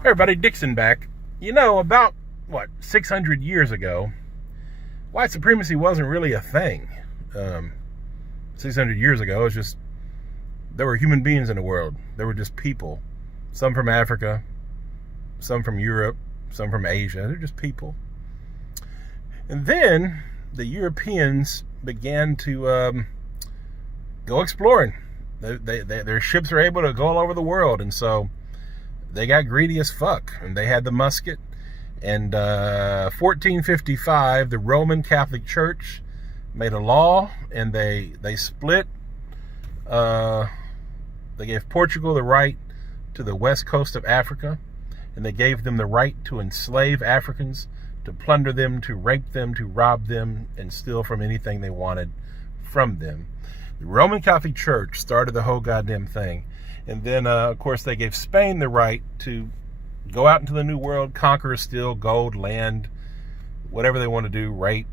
Everybody, Dixon back. You know, about, 600 years ago, white supremacy wasn't really a thing. 600 years ago, it was just, there were human beings in the world. There were just people. Some from Africa, some from Europe, some from Asia. They're just people. And then the Europeans began to go exploring. Their ships are able to go all over the world, and so they got greedy as fuck, and they had the musket. And 1455, the Roman Catholic Church made a law, and they split. They gave Portugal the right to the west coast of Africa, and they gave them the right to enslave Africans, to plunder them, to rape them, to rob them, and steal from anything they wanted from them. The Roman Catholic Church started the whole goddamn thing. And then, of course, they gave Spain the right to go out into the New World, conquer, steal gold, land, whatever they want to do, rape,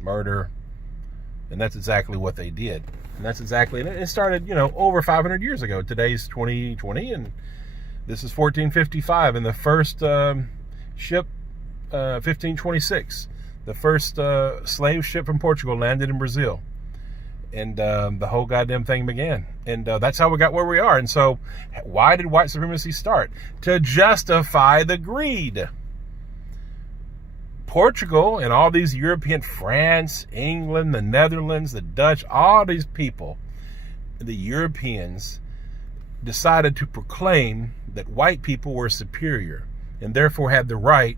murder. And that's exactly what they did. And that's exactly, and it started, over 500 years ago. Today's 2020, and this is 1455. And the first ship, 1526, the first slave ship from Portugal landed in Brazil. And the whole goddamn thing began. And that's how we got where we are. And so why did white supremacy start? To justify the greed. Portugal and all these European, France, England, the Netherlands, the Dutch, all these people, the Europeans, decided to proclaim that white people were superior and therefore had the right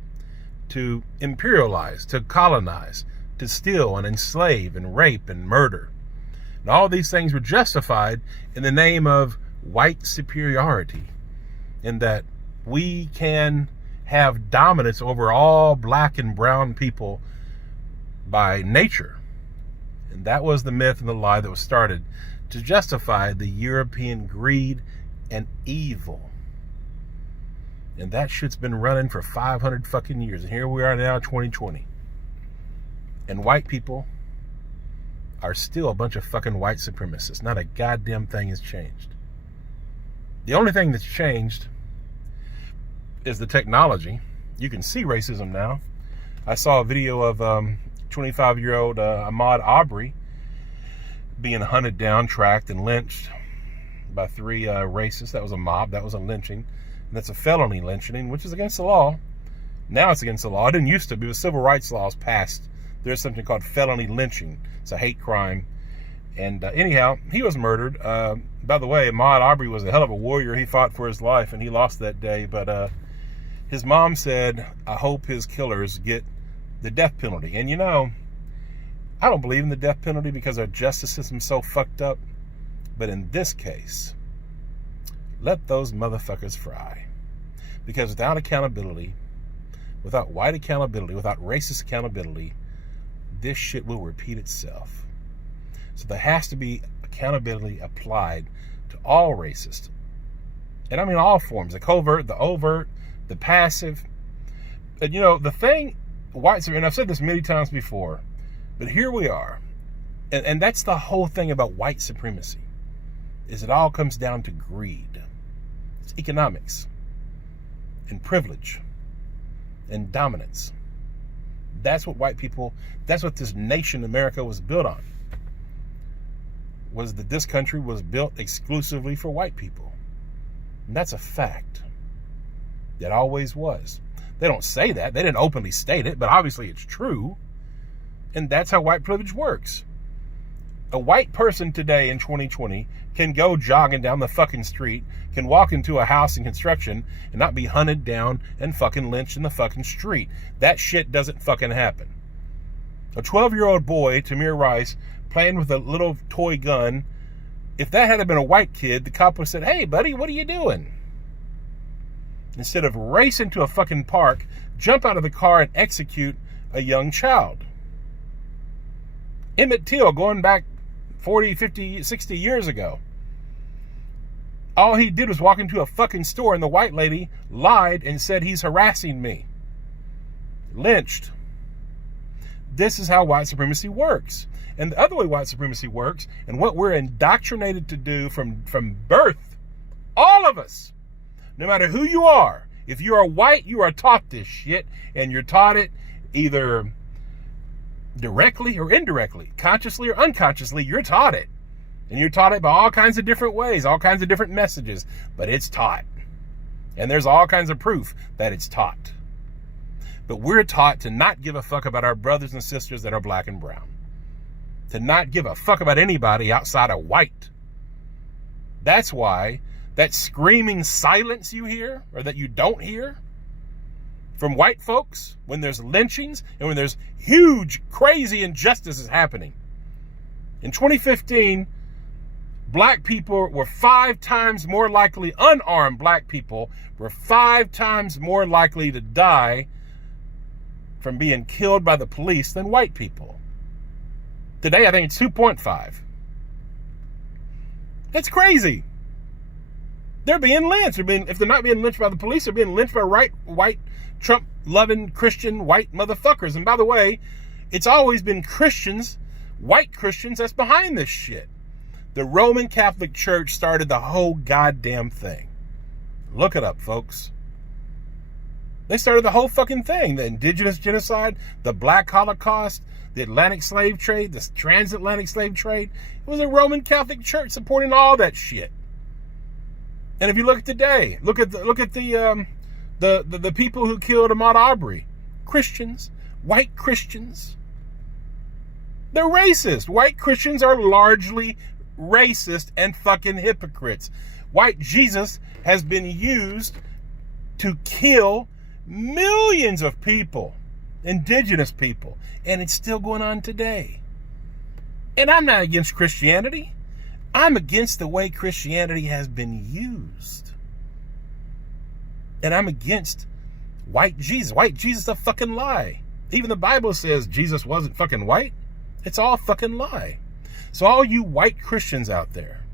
to imperialize, to colonize, to steal and enslave and rape and murder. And all these things were justified in the name of white superiority, in that we can have dominance over all black and brown people by nature. And that was the myth and the lie that was started to justify the European greed and evil. And that shit's been running for 500 fucking years. And here we are now, 2020. And white people are still a bunch of fucking white supremacists. Not a goddamn thing has changed. The only thing that's changed is the technology. You can see racism now. I saw a video of 25-year-old Ahmaud Aubrey being hunted down, tracked, and lynched by 3 racists. That was a mob. That was a lynching. And that's a felony lynching, which is against the law. Now it's against the law. It didn't used to be. It was civil rights laws passed. There's something called felony lynching. It's a hate crime. And anyhow, he was murdered. By the way, Ahmaud Aubrey was a hell of a warrior. He fought for his life, and he lost that day. But his mom said, I hope his killers get the death penalty. And I don't believe in the death penalty because our justice system's so fucked up. But in this case, let those motherfuckers fry. Because without accountability, without white accountability, without racist accountability, this shit will repeat itself. So there has to be accountability applied to all racists. And I mean all forms, the covert, the overt, the passive. And the thing, and I've said this many times before, but here we are. And that's the whole thing about white supremacy, is it all comes down to greed. It's economics and privilege and dominance. That's what that's what this nation, America, was built on. Was that this country was built exclusively for white people. And that's a fact. That always was. They don't say that. They didn't openly state it, but obviously it's true. And that's how white privilege works. A white person today in 2020 can go jogging down the fucking street, can walk into a house in construction and not be hunted down and fucking lynched in the fucking street. That shit doesn't fucking happen. A 12-year-old boy, Tamir Rice, playing with a little toy gun, if that had been a white kid, the cop would have said, hey, buddy, what are you doing? Instead of racing to a fucking park, jump out of the car and execute a young child. Emmett Till, going back 40, 50, 60 years ago. All he did was walk into a fucking store and the white lady lied and said he's harassing me. Lynched. This is how white supremacy works. And the other way white supremacy works, and what we're indoctrinated to do from birth, all of us, no matter who you are, If you are white, you are taught this shit, and you're taught it either directly or indirectly, consciously or unconsciously. You're taught it, and you're taught it by all kinds of different ways, all kinds of different messages, but it's taught. And there's all kinds of proof that it's taught. But we're taught to not give a fuck about our brothers and sisters that are black and brown. To not give a fuck about anybody outside of white. That's why that screaming silence you hear, or that you don't hear, from white folks when there's lynchings and when there's huge, crazy injustices happening. In 2015, black people were 5 times more likely, unarmed black people were 5 times more likely to die from being killed by the police than white people. Today, I think it's 2.5. That's crazy. They're being lynched. If they're not being lynched by the police, they're being lynched by white, Trump-loving, Christian, white motherfuckers. And by the way, it's always been Christians, white Christians, that's behind this shit. The Roman Catholic Church started the whole goddamn thing. Look it up, folks. They started the whole fucking thing. The indigenous genocide, the black Holocaust, the Atlantic slave trade, the transatlantic slave trade. It was a Roman Catholic Church supporting all that shit. And if you look at today, look at the people who killed Ahmaud Aubrey. Christians, white Christians. They're racist. White Christians are largely racist and fucking hypocrites. White Jesus has been used to kill millions of people, indigenous people, and it's still going on today. And I'm not against Christianity. I'm against the way Christianity has been used. And I'm against white Jesus. White Jesus is a fucking lie. Even the Bible says Jesus wasn't fucking white. It's all fucking lie. So all you white Christians out there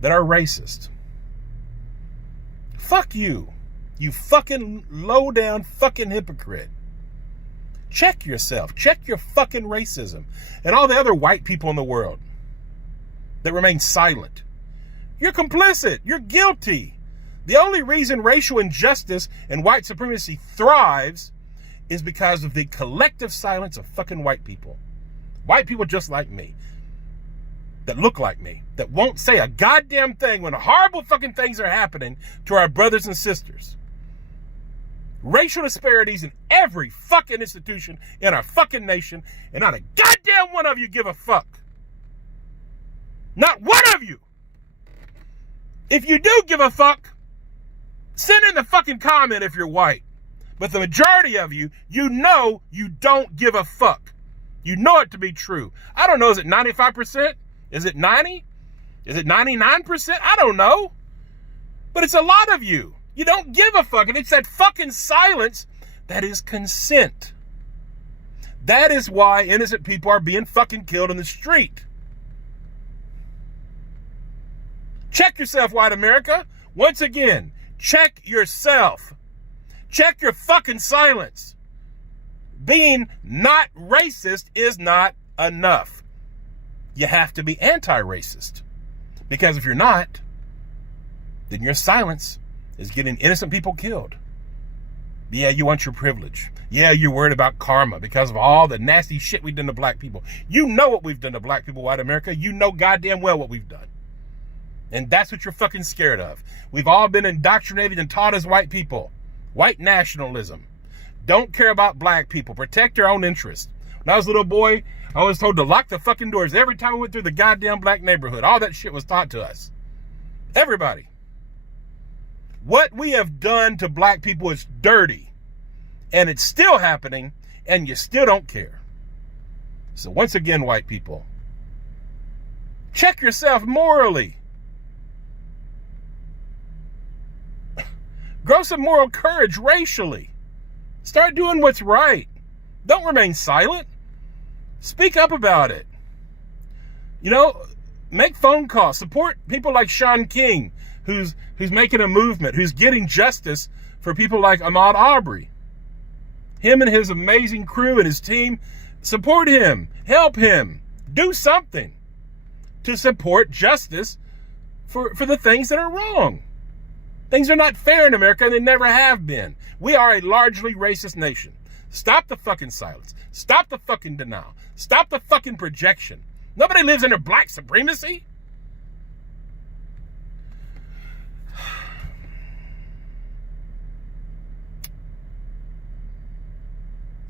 that are racist, fuck you. You fucking low down fucking hypocrite. Check yourself. Check your fucking racism. And all the other white people in the world that remain silent. You're complicit. You're guilty. The only reason racial injustice and white supremacy thrives is because of the collective silence of fucking white people. White people just like me. That look like me. That won't say a goddamn thing when horrible fucking things are happening to our brothers and sisters. Racial disparities in every fucking institution in our fucking nation, and not a goddamn one of you give a fuck. Not one of you. If you do give a fuck, send in the fucking comment if you're white. But the majority of you, you know you don't give a fuck. You know it to be true. I don't know, is it 95%? Is it 90? Is it 99%? I don't know. But it's a lot of you. You don't give a fuck. And it's that fucking silence that is consent. That is why innocent people are being fucking killed in the street. Check yourself, white America. Once again, check yourself. Check your fucking silence. Being not racist is not enough. You have to be anti-racist. Because if you're not, then your silence is getting innocent people killed. Yeah, you want your privilege. Yeah, you're worried about karma because of all the nasty shit we've done to black people. You know what we've done to black people, white America. You know goddamn well what we've done. And that's what you're fucking scared of. We've all been indoctrinated and taught as white people. White nationalism. Don't care about black people. Protect your own interests. When I was a little boy, I was told to lock the fucking doors every time we went through the goddamn black neighborhood. All that shit was taught to us. Everybody. What we have done to black people is dirty. And it's still happening, and you still don't care. So once again, white people, check yourself morally. Grow some moral courage racially. Start doing what's right. Don't remain silent. Speak up about it. You know, make phone calls. Support people like Sean King, who's making a movement, who's getting justice for people like Ahmaud Aubrey. Him and his amazing crew and his team, support him, help him, do something to support justice for the things that are wrong. Things are not fair in America, and they never have been. We are a largely racist nation. Stop the fucking silence. Stop the fucking denial. Stop the fucking projection. Nobody lives under black supremacy.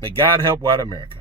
May God help white America.